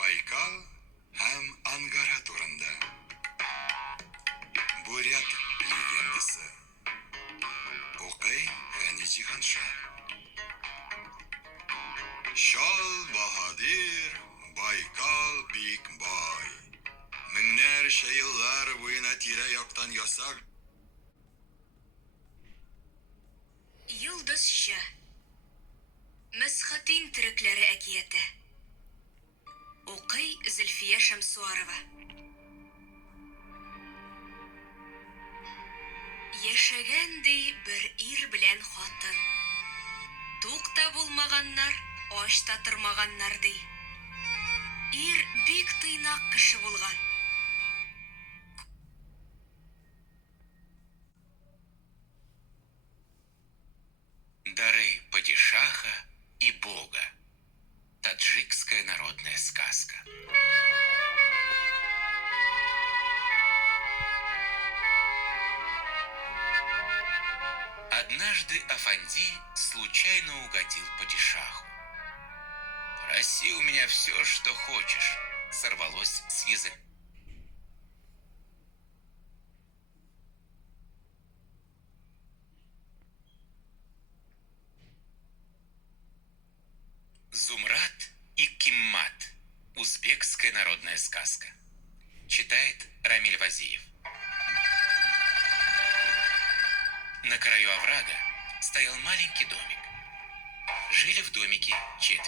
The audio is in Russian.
Байкал һәм Ангара турында. Бурят легендасы. Укый Фәничи ханша. Шал Баһадир, Байкал бик бай. Меңнәрчә еллар буена тирә-яктан ясак. Йолдызча. Мәсхәтин терекләре әкияте. Укый Зөлфия Шәмсуарова. Яшәгән ди бер ир белән хатын. Тукта булмаганнар, ач та тормаганнар ди. Ир бик тыйнак кеше булган. Дары падишаха и бога. Таджикская народная сказка. Однажды Афанди случайно угодил падишаху. «Проси у меня все, что хочешь», — сорвалось с языка. Зумрад и Киммат. Узбекская народная сказка. Читает Рамиль Вазиев. На краю оврага стоял маленький домик. Жили в домике 4.